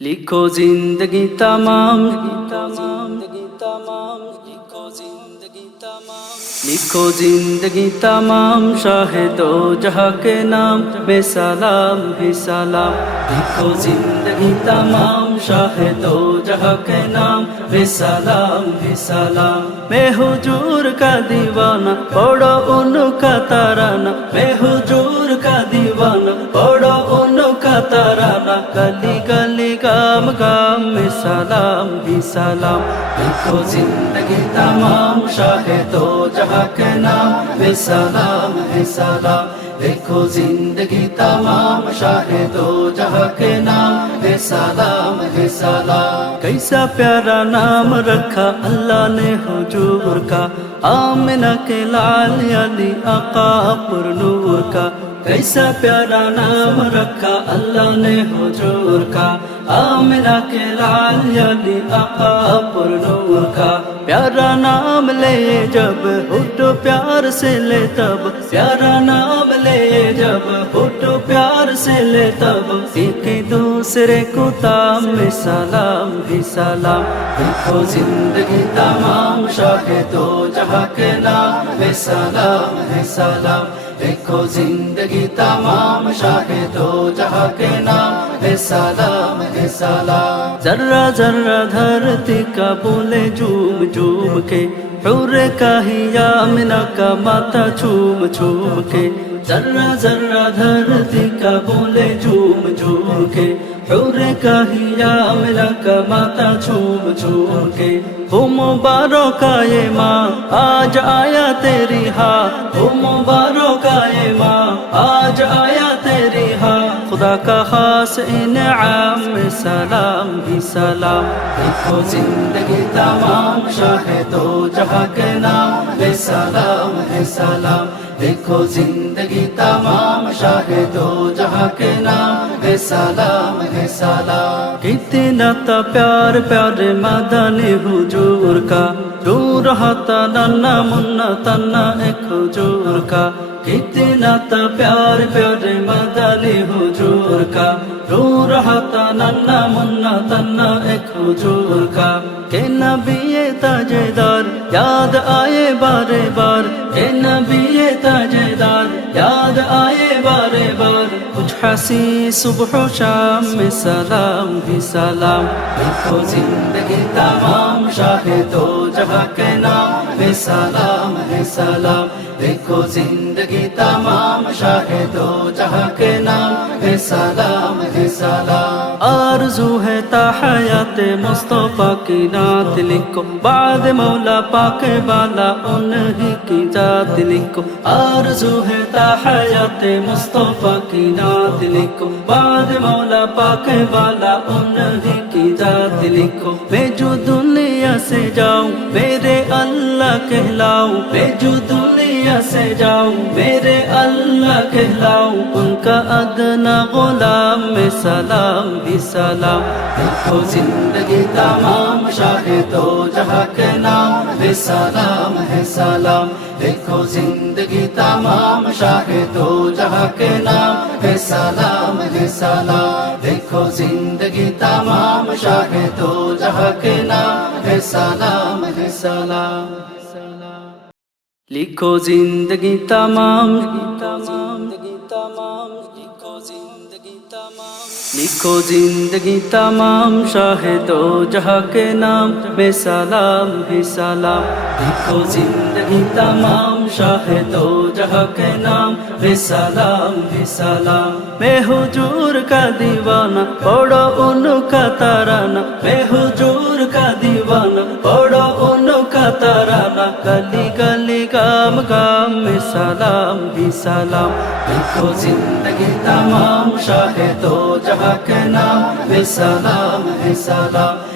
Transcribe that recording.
लिखो जिंदगी तमाम, लिखो जिंदगी तमाम, शाहे दो जहां के नाम बेसलाम ही सलाम। लिखो जिंदगी तमाम, शाहे दो जहां के नाम बेसलाम ही सलाम। मैं हुजूर का दीवाना, पढ़ो उनका तराना। मैं हुजूर का दीवाना, पढ़ो उनका तराना। गली गली गाम गाम में सलाम ही सलाम। लिखो जिंदगी तमाम, शाहे दो जहां के नाम बेसलाम है सलाम। देखो जिंदगी तमाम, शाहे दो जहां के नाम बेसलाम है सलाम। कैसा प्यारा नाम रखा अल्लाह ने हुजूर का, आमिना के लाल अली आका पर नूर का। कैसा प्यारा नाम रखा अल्लाह ने हुजूर का, आमिना के लाल अली आका पर नूर का। प्यारा नाम ले जब हुटो प्यार से ले तब, प्यारा नाम ले जब हुटो प्यार से ले तब। एक दूसरे को ताम में सलाम ही सलाम। देखो जिंदगी तमाम, शाहे दो जहां के नाम बेसलाम है सलाम। देखो जिंदगी तमाम, शाहे दो जहां के नाम बेसलाम है सलाम। जर्रा जर्रा धरती का बोले झूम झूम के, हुर का ही आमिना का माथा झूम झूम के। जर्रा जर्रा धरती का बोले झूम झूम के, हुर का ही आमिना का माथा झूम झूम के। हो मुबारक का ये माँ आज आया तेरी हाँ, हो मुबारक का ये माँ आज आया तेरी हाँ। खुदा का खास इनाम में सलाम ही सलाम। देखो जिंदगी तमाम, शाहे दो जहां के नाम बेसलाम है सलाम। देखो जिंदगी तमाम, शाहे दो जहां के नाम बेसलाम है सलाम। कितना ता प्यार प्यारे मदनी हुजूर का, रो रहा था नन्ना मुन्ना तन्ना एक हुजूर का। कितना ता प्यार प्यारे मदनी हुजूर का, रो रहा था नन्ना मुन्ना तन्ना एक हुजूर का। के नबी ताजेदार याद आए बारे बार, के नबी ताजेदार याद आए बारे बार। कुछ हंसी सुबह शाम में सलाम ही सलाम। देखो जिंदगी तमाम, शाहे दो जहां के नाम बेसलाम है सलाम। देखो जिंदगी तमाम, शाहे दो जहां के नाम बेसलाम है सलाम। आरज़ू है ता हयात मुस्तफा की नात लिखो, बाद मौला पाक बाला उन्हीं की जात लिखो। आरज़ू है ता हयात मुस्तफा की नात लिखो, बाद मौला पाक बाला उन्हीं की जात लिखो। मैं जो दुनिया से जाऊं मेरे अल्लाह कहलाऊं, मैं जो दुनिया से जाऊं मेरे अल्लाह कहलाऊं। उनका अदना गुलाम में सलाम भी सलाम। देखो जिंदगी तमाम, शाहे दो जहां के नाम बेसलाम है सलाम। देखो जिंदगी तमाम, शाहे दो जहां के नाम बेसलाम है सलाम। देखो जिंदगी तमाम, शाहे दो जहां के नाम बेसलाम है सलाम। लिखो जिंदगी तमाम, लिखो जिंदगी तमाम, शाहे दो जहां के नाम बेसलाम ही सलाम। लिखो जिंदगी तमाम, शाहे दो जहां के नाम बेसलाम ही सलाम। मैं हुजूर का दीवाना, पढ़ो उनका तराना। मैं हुजूर का दीवाना, पढ़ो उनका तराना। गली गली गाम गाम में सलाम ही सलाम। लिखो जिंदगी तमाम, शाहे दो जहां के नाम बेसलाम है सलाम।